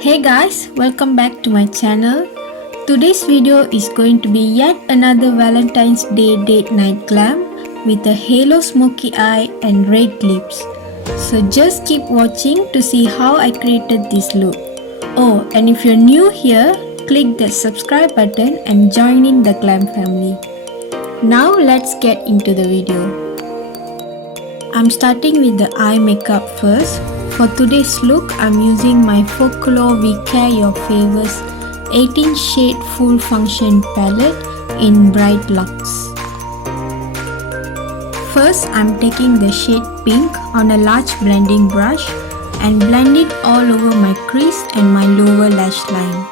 Hey guys, welcome back to my channel. Today's video is going to be yet another Valentine's Day date night glam with a halo smoky eye and red lips. So just keep watching to see how I created this look. Oh, and if you're new here, click the subscribe button and join in the glam family. Now let's get into the video. I'm starting with the eye makeup first. For today's look, I'm using my Focallure We Care Your Favors 18 shade full function palette in Bright Luxe. First, I'm taking the shade pink on a large blending brush and blend it all over my crease and my lower lash line.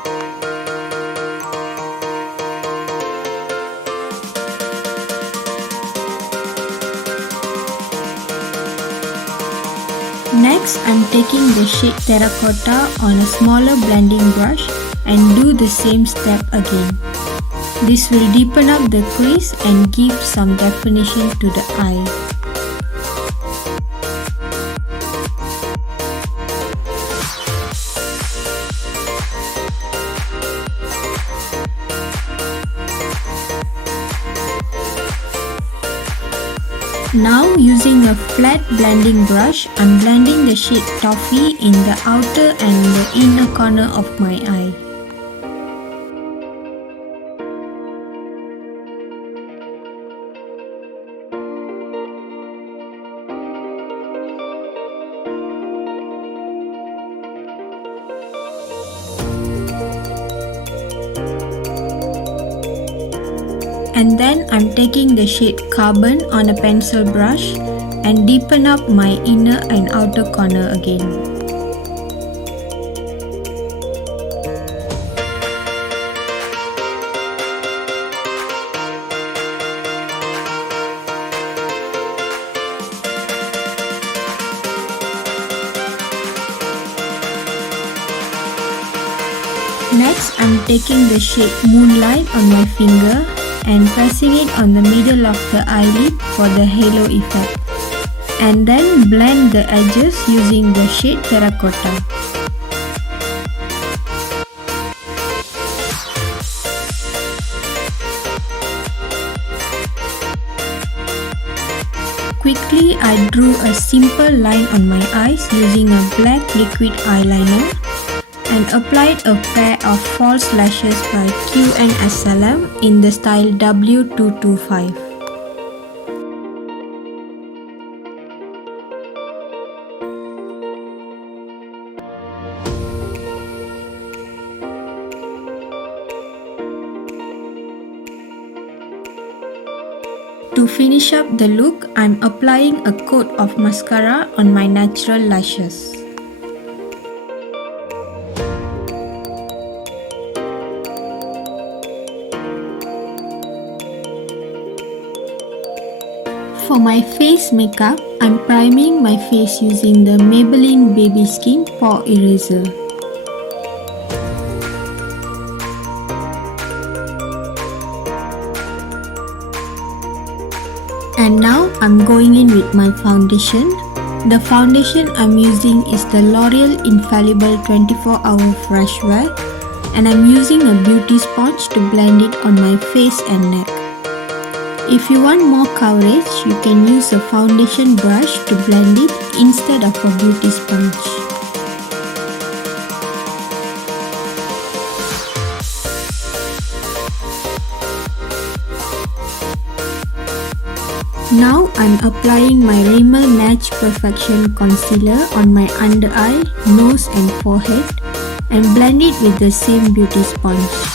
Next, I'm taking the shade Terracotta on a smaller blending brush and do the same step again. This will deepen up the crease and give some definition to the eye. Now using a flat blending brush, I'm blending the shade Toffee in the outer and the inner corner of my eye. And then I'm taking the shade Carbon on a pencil brush and deepen up my inner and outer corner again. Next, I'm taking the shade Moonlight on my finger and pressing it on the middle of the eyelid for the halo effect, and then blend the edges using the shade Terracotta. Quickly, I drew a simple line on my eyes using a black liquid eyeliner and applied a pair of false lashes by QNSLM in the style W225. To finish up the look, I'm applying a coat of mascara on my natural lashes. For my face makeup, I'm priming my face using the Maybelline Baby Skin Pore Eraser. And now I'm going in with my foundation. The foundation I'm using is the Loreal Infallible 24-hour Fresh Wear, and I'm using a beauty sponge to blend it on my face and neck. If you want more coverage, you can use a foundation brush to blend it instead of a beauty sponge. Now I'm applying my Rimmel Match Perfection Concealer on my under eye, nose and forehead and blend it with the same beauty sponge.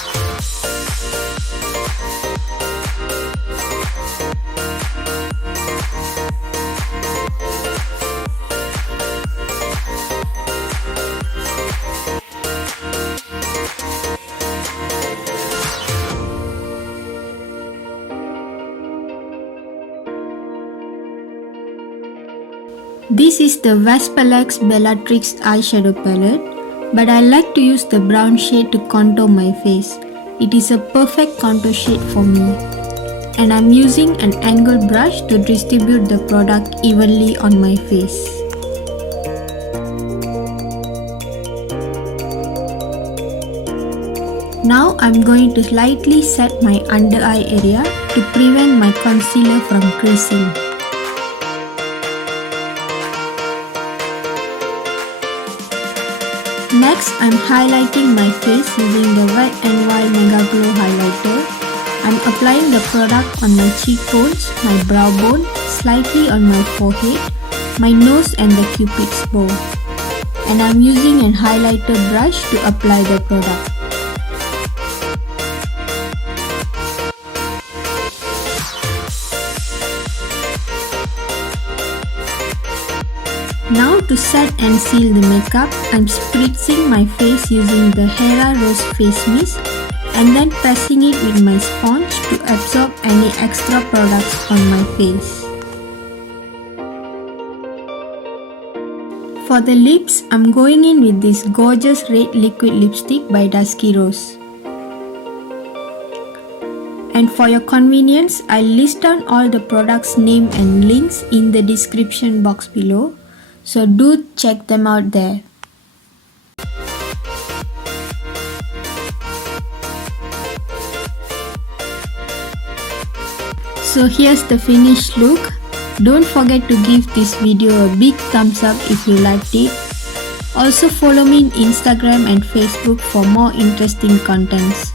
This is the Vesperlex Bellatrix eyeshadow palette, but I like to use the brown shade to contour my face. It is a perfect contour shade for me. and I'm using an angle brush to distribute the product evenly on my face. Now I'm going to slightly set my under eye area to prevent my concealer from creasing. Next, I'm highlighting my face using the Wet n Wild MegaGlo highlighter. I'm applying the product on my cheekbones, my brow bone, slightly on my forehead, my nose and the cupid's bow. And I'm using an highlighter brush to apply the product. Now to set and seal the makeup, I'm spritzing my face using the Hera Rose Face Mist and then pressing it with my sponge to absorb any extra products on my face. For the lips, I'm going in with this gorgeous red liquid lipstick by Dusky Rose. And for your convenience, I'll list down all the products' name and links in the description box below. So do check them out there. So here's the finished look. Don't forget to give this video a big thumbs up if you liked it. Also follow me on Instagram and Facebook for more interesting contents.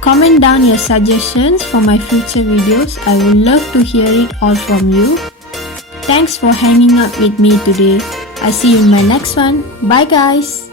Comment down your suggestions for my future videos. I would love to hear it all from you. Thanks for hanging out with me today. I'll see you in my next one. Bye guys.